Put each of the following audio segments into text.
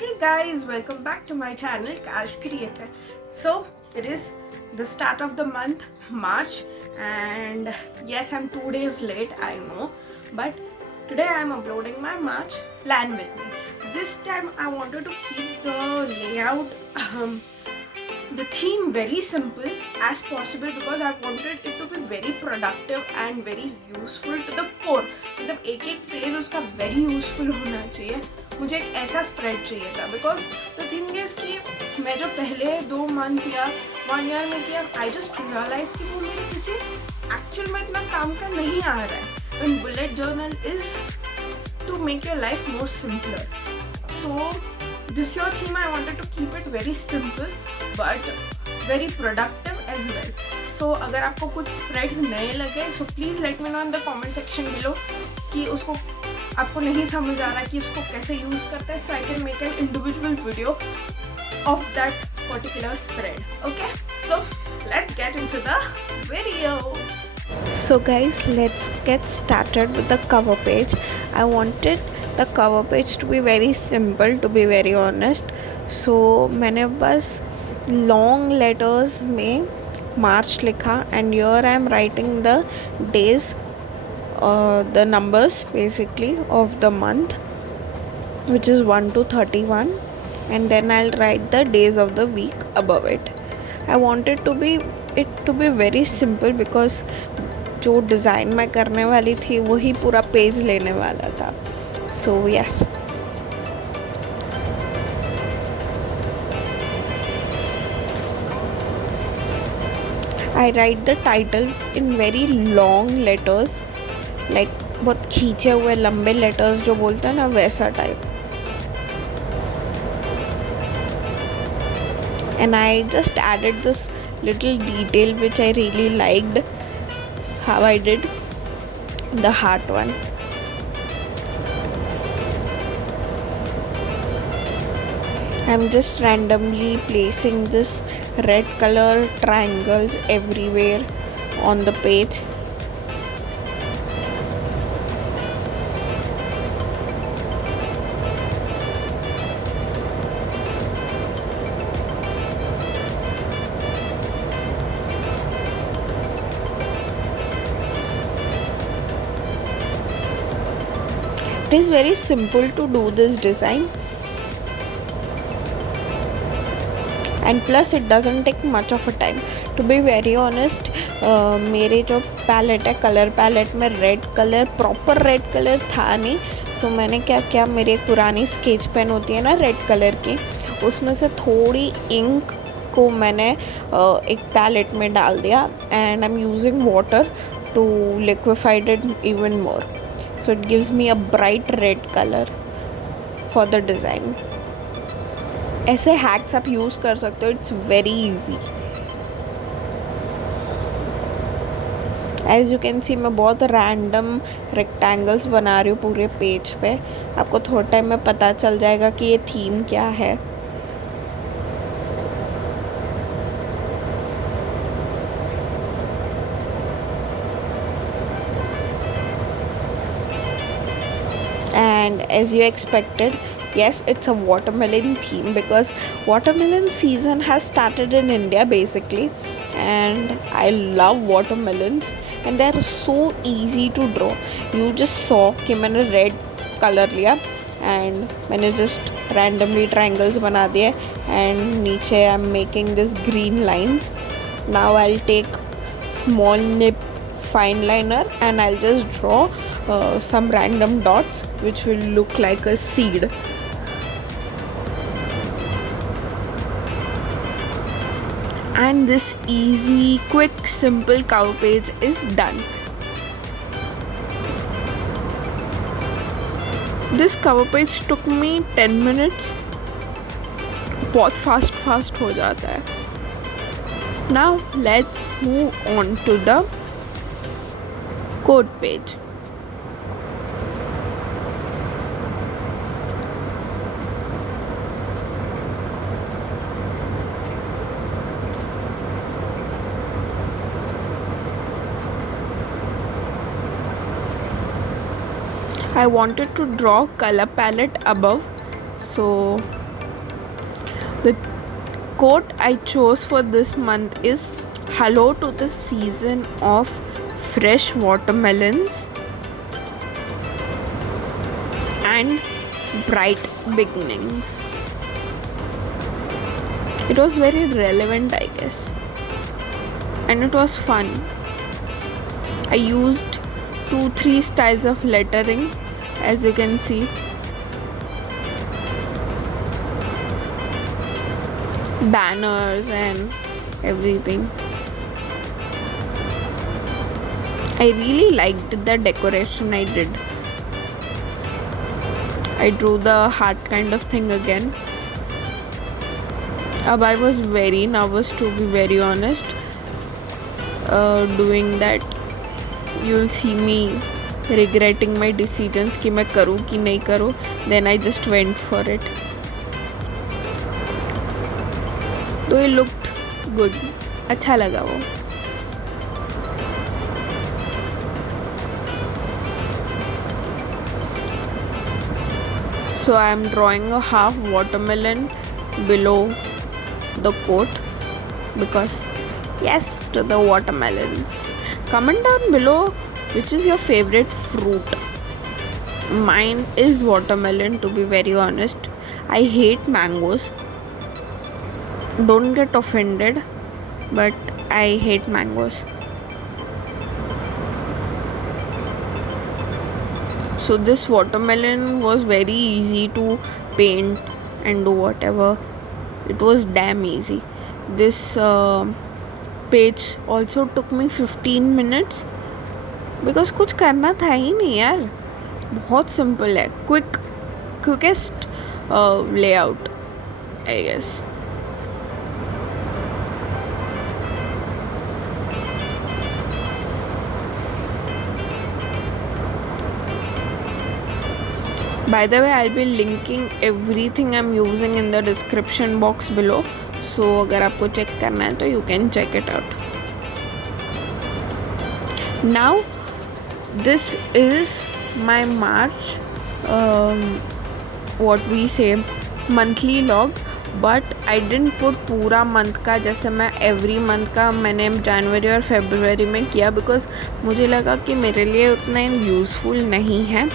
Hey guys, welcome back to my channel Cash Creator. So it is the start of the month, March, and yes, I'm 2 days late, I know, but today I'm uploading my March plan with me. This time I wanted to keep the layout, the theme very simple as possible because I wanted it to be very productive and very useful to the core. मतलब एक एक पेज उसका very useful होना चाहिए. मुझे एक ऐसा स्प्रेड चाहिए था बिकॉज द थिंग इज कि मैं जो पहले 2 मंथ या 1 ईयर में किया, आई जस्ट रियलाइज कि वो मेरे किसी एक्चुअल में इतना काम का नहीं आ रहा है. And bullet journal is to make your life more simpler. So this your theme I wanted to keep it very simple but very productive as well. So अगर आपको कुछ स्प्रेड्स नए लगे so please let me know in the comment section below कि उसको आपको नहीं समझ आ रहा कि उसको कैसे यूज़ करते हैं. So I can make an individual video of that particular spread. Okay, so let's get into the video. So guys, let's get started with the cover page. I wanted the cover page to be very simple, to be very honest. So मैंने बस long letters में March लिखा and here I am writing the days, the numbers basically of the month, which is 1 to 31, and then I'll write the days of the week above it. I wanted to be very simple because जो डिज़ाइन मैं करने वाली थी वही पूरा पेज लेने वाला था. So yes, I right the title in very long letters, like बहुत खींचे हुए लंबे लेटर्स जो बोलते हैं ना, वैसा type. And I just added this little detail which I really liked, how I did the heart one. I'm just randomly placing this red color triangles everywhere on the page. It is very simple to do this design, and plus it doesn't take much of a time. To be very honest, मेरे जो पैलेट है, colour palette में red colour, proper red colour था नहीं. सो मैंने क्या किया, मेरी एक पुरानी स्केच पेन होती है ना रेड कलर की, उसमें से थोड़ी इंक को मैंने एक पैलेट में डाल दिया and I am using water to liquefied it even more. So it gives me a bright red color for the design. ऐसे hacks आप यूज़ कर सकते हो. It's very easy. As you can see, मैं बहुत random rectangles बना रही हूँ पूरे पेज पे. आपको थोड़ा टाइम में पता चल जाएगा कि ये थीम क्या है. And as you expected, yes, it's a watermelon theme because watermelon season has started in India basically, and I love watermelons and they're so easy to draw. You just saw कि मैंने red color लिया and मैंने just randomly triangles बना दिए and नीचे I'm making this green lines. Now I'll take small nib fine liner and I'll just draw some random dots which will look like a seed. And this easy, quick, simple cover page is done. This cover page took me 10 minutes. बहुत fast हो जाता है. Now let's move on to the code page. I wanted to draw color palette above, so The quote I chose for this month is hello to the season of fresh watermelons and bright beginnings. It was very relevant, I guess, and it was fun. I used 2-3 styles of lettering, as you can see. Banners and everything. I really liked the decoration I did. I drew the heart kind of thing again. I was very nervous, to be very honest, doing that. You'll see me regretting my decisions कि मैं करूँ कि नहीं करूँ. Then I just went for it. तो it looked good. अच्छा लगा वो. So I am drawing a half watermelon below the quote because yes to the watermelons. Comment down below which is your favorite fruit. Mine is watermelon, to be very honest. I hate mangoes. Don't get offended, but I hate mangoes. So this watermelon was very easy to paint and do whatever. It was damn easy. This page also took me 15 minutes because कुछ करना था ही नहीं यार. बहुत सिंपल है. Quickest layout, I guess. By the way, I'll be linking everything I'm using in the description box below. So अगर आपको चेक करना है तो you can check it out. Now this is my March what we say monthly log, but I didn't put पूरा month का जैसे मैं every month का मैंने जनवरी और फरवरी में किया because मुझे लगा कि मेरे लिए उतना यूज़फुल नहीं है.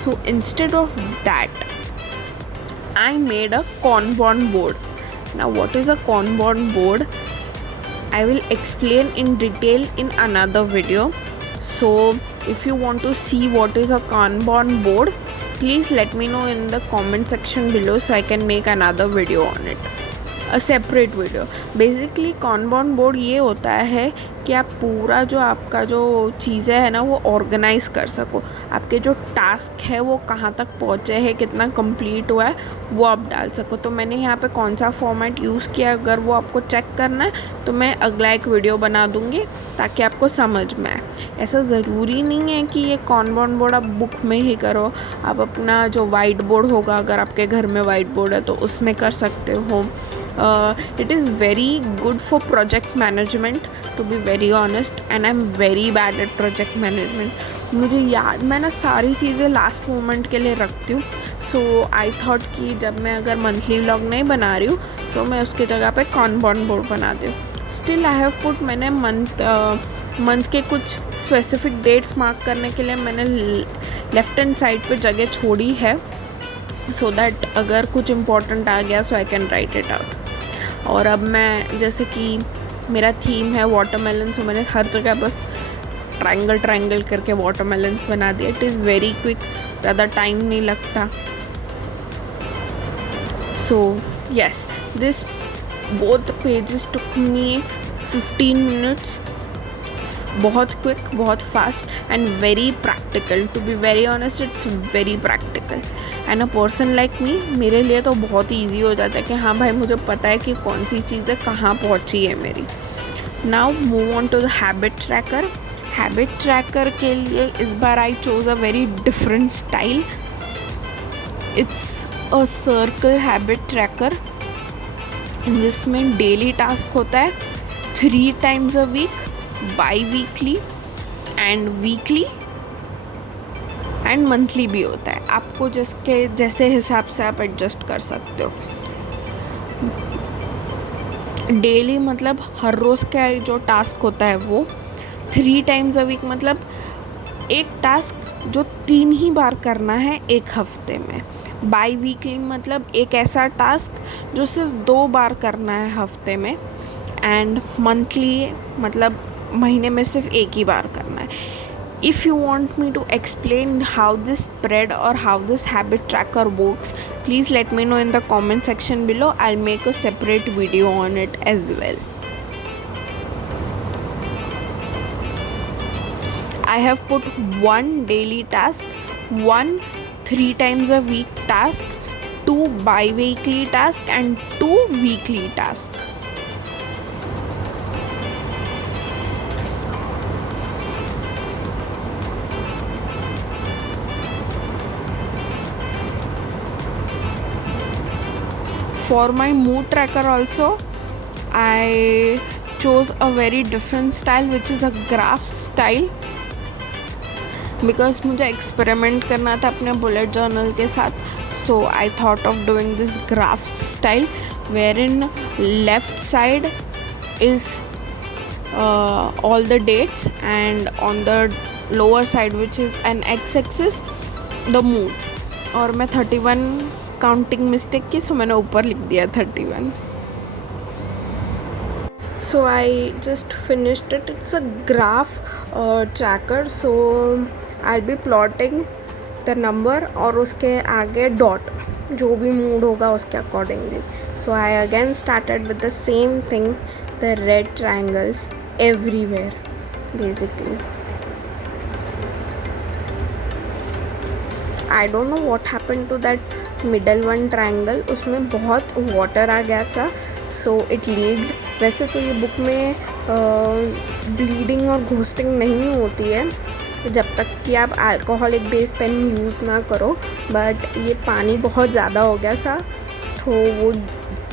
So instead of that, I made a Kanban board. Now what is a Kanban board? I will explain in detail in another video. So if you want to see what is a Kanban board, please let me know in the comment section below so I can make another video on it. A separate video. Basically Kanban board ये होता है कि आप पूरा जो आपका जो चीज़ें है ना वो ऑर्गेनाइज कर सको. आपके जो टास्क है वो कहाँ तक पहुँचे हैं, कितना कंप्लीट हुआ है, वो आप डाल सको. तो मैंने यहाँ पे कौन सा फॉर्मेट यूज़ किया, अगर वो आपको चेक करना है तो मैं अगला एक वीडियो बना दूँगी ताकि आपको समझ में आए. ऐसा ज़रूरी नहीं है कि ये Kanban बोर्ड आप बुक में ही करो. आप अपना जो वाइट बोर्ड होगा, अगर आपके घर में वाइट बोर्ड है तो उसमें कर सकते हो. It is very good for project management, to be very honest, and I'm very bad at project management. मुझे याद, मैं ना सारी चीज़ें लास्ट मोमेंट के लिए रखती हूँ. सो आई थॉट कि जब मैं अगर मंथली व्लॉग नहीं बना रही हूँ तो मैं उसके जगह पे Kanban बोर्ड बना दूँ. स्टिल आई हैव पुट, मैंने मंथ के कुछ स्पेसिफिक डेट्स मार्क करने के लिए मैंने लेफ्ट हैंड साइड पे जगह छोड़ी है सो दैट अगर कुछ इम्पोर्टेंट आ गया so I can write it out. और अब मैं जैसे कि मेरा थीम है वाटरमेलन, सो मैंने हर जगह बस ट्रायंगल करके वाटरमेलन्स बना दिया. इट इज़ वेरी क्विक, ज़्यादा टाइम नहीं लगता. So yes, this both pages took me 15 minutes. बहुत क्विक, बहुत fast and very practical. To be very honest, it's very practical. And a person like me, मेरे लिए तो बहुत ही ईजी हो जाता है कि हाँ भाई मुझे पता है कि कौन सी चीज़ें कहाँ पहुँची है मेरी. Now move on to the habit tracker. Habit tracker के लिए इस बार I chose a very different style. It's a circle habit tracker जिसमें डेली टास्क होता है 3 times a week, bi-weekly and weekly and monthly भी होता है. आपको जिसके जैसे हिसाब से आप एडजस्ट कर सकते हो. डेली मतलब हर रोज़ का जो टास्क होता है वो 3 टाइम्स अ वीक, मतलब एक टास्क जो 3 ही बार करना है एक हफ्ते में। बाई वीकली मतलब एक ऐसा टास्क जो सिर्फ 2 बार करना है हफ्ते में। एंड मंथली मतलब महीने में सिर्फ एक ही बार करना है। If you want me to explain how this spread or how this habit tracker works, please let me know in the comment section below. I'll make a separate video on it as well. I have put one daily task, one 3 times a week task, 2 bi-weekly task and 2 weekly task. For my mood tracker also, I chose a very different style which is a graph style, because मुझे एक्सपेरिमेंट करना था अपने bullet journal के साथ. So I thought of doing this graph style wherein left side is all the dates and on the lower side which is an x-axis the moods. और मैं 31 counting mistake की, सो मैंने ऊपर लिख दिया 31. So I just finished it. It's a graph tracker. So I'll be plotting the number और उसके आगे डॉट, जो भी मूड होगा उसके accordingly. So I again started with the same thing, the red triangles everywhere basically. I don't know what happened to that middle one triangle. उसमें बहुत वाटर आ गया था, so it leaked. वैसे तो ये बुक में ब्लीडिंग और घोस्टिंग नहीं होती है जब तक कि आप अल्कोहलिक बेस पेन यूज़ ना करो, बट ये पानी बहुत ज़्यादा हो गया था तो वो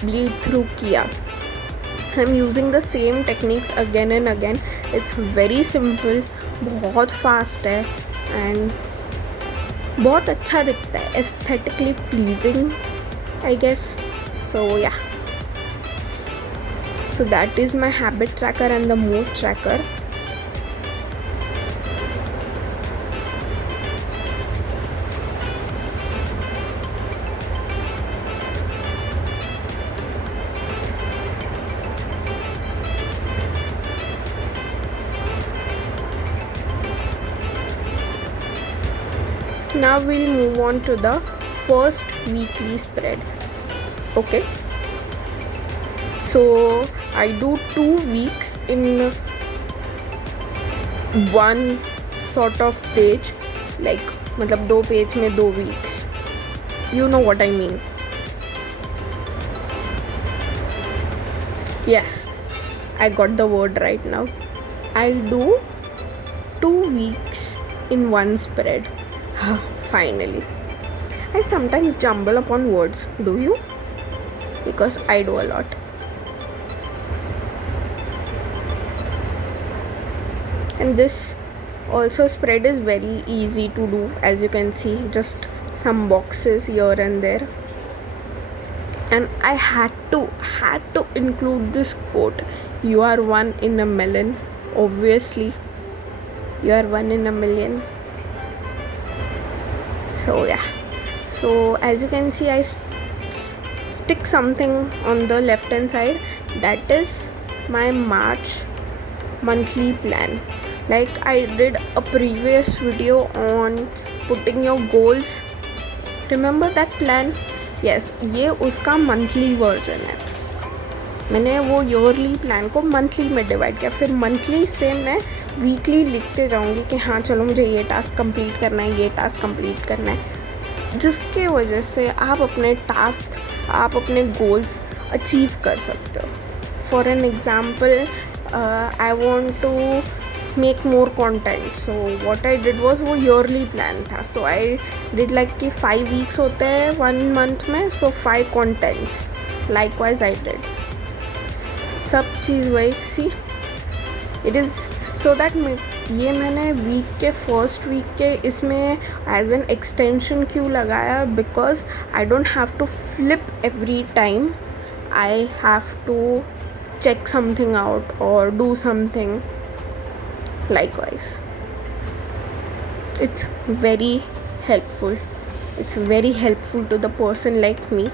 ब्लीड थ्रू किया. आई am using the same techniques again and again. It's very simple, बहुत फास्ट है एंड बहुत अच्छा दिखता है, एस्थेटिकली प्लीजिंग आई गेस. सो या, so that is my habit tracker and the mood tracker. Now we'll move on to the first weekly spread. Okay, so I do 2 weeks in one sort of page, like मतलब 2 पेज में 2 weeks. You know what I mean? Yes, I got the word right now. I do 2 weeks in one spread. Finally. I sometimes jumble upon words. Do you? Because I do a lot. And this also spread is very easy to do, as you can see, just some boxes here and there. And I had to include this quote, "You are one in a million." Obviously, you are one in a million. So yeah, so as you can see, I stick something on the left hand side. That is my March monthly plan. Like I did a previous video on putting your goals. Remember that plan? Yes, ये उसका monthly version है. मैंने वो yearly plan को मंथली में डिवाइड किया, फिर मंथली से मैं वीकली लिखते जाऊंगी कि हाँ चलो मुझे ये टास्क कंप्लीट करना है, ये टास्क कंप्लीट करना है, जिसके वजह से आप अपने टास्क, आप अपने गोल्स अचीव कर सकते हो. For an example, I want to make more content, so what I did was, वो ईयरली प्लान था. सो आई डिड लाइक कि 5 वीक्स होते हैं 1 मंथ में, सो 5 कॉन्टेंट्स. लाइकवाइज आई डिड सब चीज़ वही see it is. So that ये मैंने वीक के फर्स्ट वीक के इसमें एज एन एक्सटेंशन क्यों लगाया, because I don't have to flip every time. I have to check something out or do something. Likewise, it's very helpful. It's very helpful to the person like me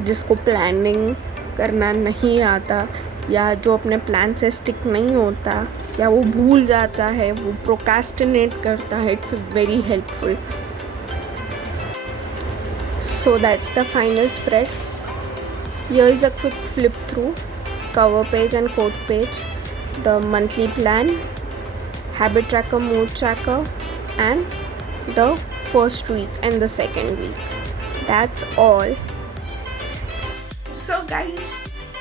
जिसको प्लानिंग करना नहीं आता, या जो अपने प्लान से स्टिक नहीं होता, या वो भूल जाता है, वो प्रोक्रेस्टिनेट करता है. It's very helpful. So that's the final spread. Here is a quick flip through: cover page and quote page, the monthly plan, habit tracker, mood tracker, and the first week and the second week. That's all. So guys,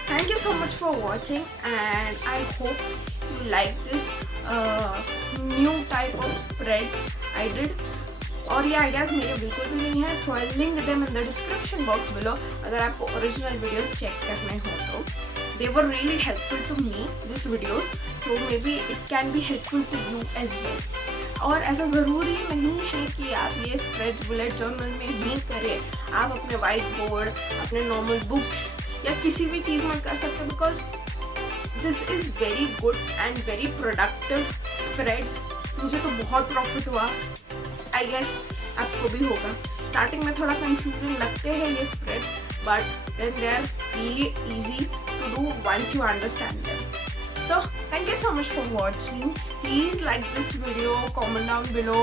thank you so much for watching, and I hope you like this new type of spreads I did. और ये आइडियाज़ मेरे बिल्कुल भी नहीं है, so I link them in the description box below अगर आपको original videos check करने हो तो. They were really helpful to me this videos, so maybe it can be helpful to you as well. और ऐसा ज़रूरी नहीं है कि आप ये स्प्रेड्स बुलेट जर्नल में ही करें. आप अपने वाइट बोर्ड, अपने नॉर्मल बुक्स या किसी भी चीज़ में कर सकते हैं, because this is very good and very productive spreads. मुझे तो बहुत प्रॉफिट हुआ, आई गेस आपको भी होगा. स्टार्टिंग में थोड़ा कंफ्यूजन लगते हैं ये spreads, but then they are really easy to do once you understand them. So thank you so much for watching. Please like this video, comment down below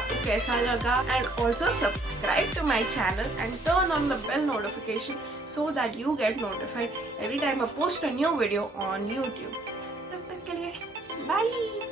आपको कैसा लगा, and also subscribe to my channel and turn on the bell notification so that you get notified every time I post a new video on YouTube. तब तक के लिए bye.